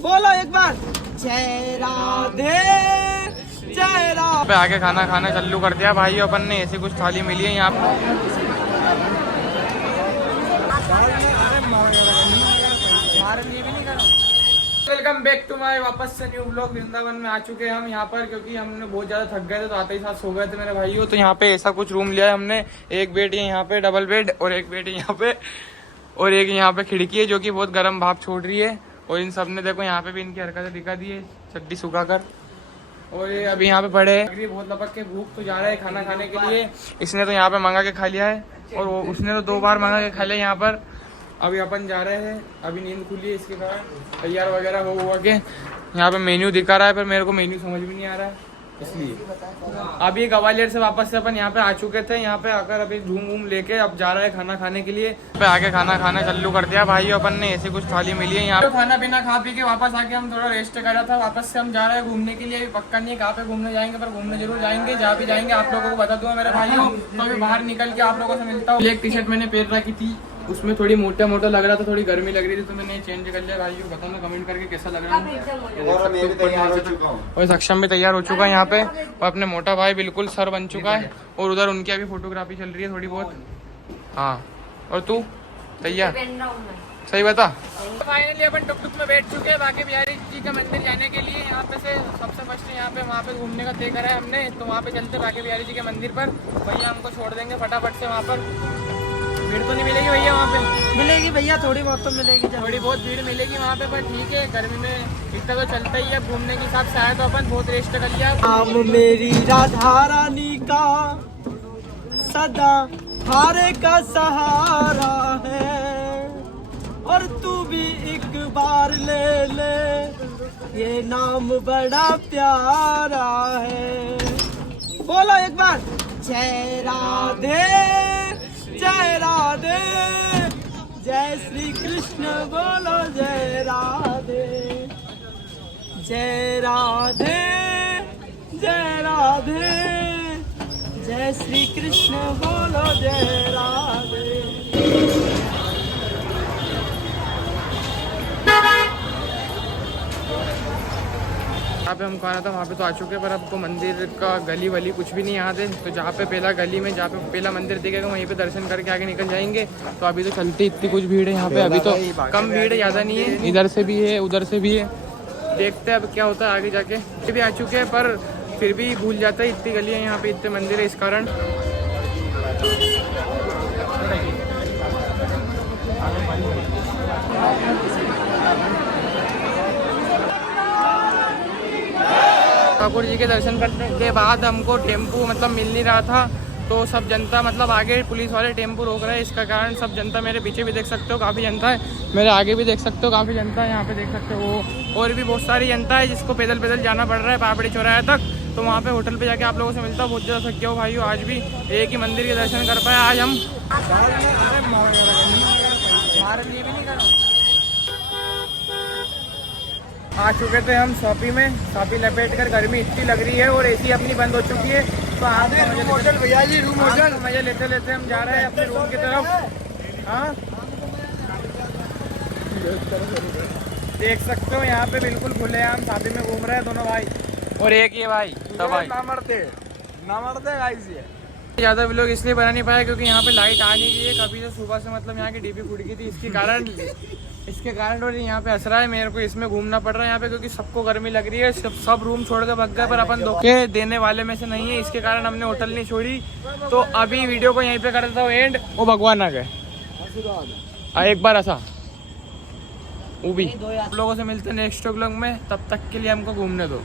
बोलो एक बार जय राधे जय राधे। आगे खाना खाना चालू कर दिया भाई अपन ने। ऐसी कुछ थाली मिली है यहाँ पे। वेलकम बैक टू माय वापस से न्यू ब्लॉग। वृंदावन में आ चुके हैं हम यहाँ पर, क्योंकि हमने बहुत ज्यादा थक गए थे तो आते ही साथ सो गए थे मेरे भाइयों। तो यहाँ पे ऐसा कुछ रूम लिया है हमने। एक बेड है यहाँ पे डबल बेड, और एक बेड है यहाँ पे, और एक यहाँ पे खिड़की है जो कि बहुत गर्म भाप छोड़ रही है। और इन सब ने देखो यहाँ पे भी इनकी हरकतें दिखा दी है, चड्डी सुखा कर। और ये अभी यहाँ पे पड़े हैं, बहुत लपक के भूख तो जा रहा है खाना खाने के लिए। इसने तो यहाँ पे मंगा के खा लिया है, और उसने तो 2 बार मंगा के खा लिया यहाँ पर। अभी अपन जा रहे हैं, अभी नींद खुली है इसके कारण तैयार वगैरह हो हुआ के यहाँ पे मेन्यू दिखा रहा है, पर मेरे को मेन्यू समझ भी नहीं आ रहा है, इसलिए अभी ग्वालियर से वापस से अपन यहाँ पे आ चुके थे। यहाँ पे आकर अभी घूम घूम लेके अब जा रहे हैं खाना खाने के लिए। पे आके खाना खाना चालू कर दिया भाई अपन ने। ऐसी कुछ थाली मिली है यहाँ पे। खाना पीना खा पी के वापस आके हम थोड़ा रेस्ट करा था। वापस से हम जा रहे हैं घूमने के लिए। पक्का नहीं है कहाँ पे घूमने जाएंगे, पर घूमने जरूर जाएंगे। जहाँ भी जाएंगे आप लोगों को बता दूंगा मेरे भाइयों। तो अभी बाहर निकल के आप लोगों से मिलता हूँ। एक टी शर्ट मैंने पहन रखी थी, उसमें थोड़ी मोटा मोटा लग रहा था, थोड़ी गर्मी लग रही थी, तो मैंने चेंज कर लिया। भाई बताना कमेंट करके कैसा लग रहा है। और सक्षम भी तैयार हो चुका है यहाँ पे, और अपने मोटा भाई बिल्कुल सर बन चुका है। और उधर उनकी अभी फोटोग्राफी चल रही है थोड़ी बहुत। हाँ, और तू तैयार? सही बता। फाइनली अपन टुक में बैठ चुके हैं बाकी बिहारी जी के मंदिर जाने के लिए। यहाँ पे से सबसे फर्स्ट यहाँ पे वहाँ पे घूमने का तय करा है हमने, तो वहाँ पे चलते बाकी बिहारी जी के मंदिर पर। भैया हमको छोड़ देंगे फटाफट से वहाँ पर। भीड़ तो नहीं मिलेगी भैया वहाँ पे? मिलेगी भैया, थोड़ी बहुत तो मिलेगी, थोड़ी बहुत भीड़ मिलेगी वहाँ पे, पर ठीक है गर्मी में इतना तो चलता ही है। घूमने के हिसाब से आया तो अपन बहुत रेस्ट कर लिया। नाम मेरी राधा रानी का सदा हारे का सहारा है, और तू भी एक बार ले ले, ये नाम बड़ा प्यारा है। बोलो एक बार जय राधे जय राधे जय श्री कृष्ण। बोलो जय राधे जय राधे जय राधे जय श्री कृष्ण। बोलो जय राधे। जहाँ पे हमको आना था वहाँ पे तो आ चुके हैं, पर आपको मंदिर का गली वली कुछ भी नहीं याद है। तो जहाँ पे पहला गली में जहाँ पे पहला मंदिर दिखेगा वहीं पे दर्शन करके आगे निकल जाएंगे। तो अभी तो चलते इतनी कुछ भीड़ है यहाँ पे, अभी तो कम भीड़ है, ज़्यादा नहीं है। इधर से भी है उधर से भी है, देखते हैं अब क्या होता है आगे जाके। ये भी आ चुके हैं पर फिर भी भूल जाता है, इतनी गली है यहाँ पे, इतने मंदिर है इस कारण। ठाकुर जी के दर्शन करने के बाद हमको टेम्पू मतलब मिल नहीं रहा था, तो सब जनता मतलब आगे पुलिस वाले टेम्पू रोक रहे हैं। इसका कारण सब जनता, मेरे पीछे भी देख सकते हो काफ़ी जनता है, मेरे आगे भी देख सकते हो काफ़ी जनता है, यहाँ पे देख सकते हो। और भी बहुत सारी जनता है जिसको पैदल पैदल जाना पड़ रहा है पापड़ी चौराहे तक। तो वहाँ पे होटल पे जाके आप लोगों से मिलता हूँ। बहुत ज़्यादा थके हो भाइयों, आज भी एक ही मंदिर के दर्शन कर पाए आज हम। आ चुके थे हम शॉपी में, शॉपी लपेट कर। गर्मी इतनी लग रही है और एसी अपनी बंद हो चुकी है, तो आधे रूम होटल भैया जी, रूम होटल मजे लेते लेते हम जा रहे हैं अपने रूम की तरफ। हाँ देख सकते हो यहाँ पे बिल्कुल खुले हम शॉपी में घूम रहे हैं दोनों भाई। और एक ये भाई ना मरते गाइस। ये ज़्यादा व्लॉग इसलिए बना नहीं पाया क्योंकि यहाँ पे लाइट आ नहीं रही है कभी से सुबह से, मतलब यहाँ की डीपी फूट गई थी इसके कारण। और यहाँ पे हंस रहा है, मेरे को इसमें घूमना पड़ रहा है यहाँ पे क्योंकि सबको गर्मी लग रही है। सब रूम छोड़ के भाग गए, पर अपन धोखे देने वाले में से नहीं है, इसके कारण हमने होटल नहीं छोड़ी। तो अभी वीडियो को यहीं पे कर देता हूँ एंड। वो भगवान आ गए एक बार ऐसा वो भी। आप लोगों से मिलते हैं नेक्स्ट व्लॉग में, तब तक के लिए हमको घूमने दो।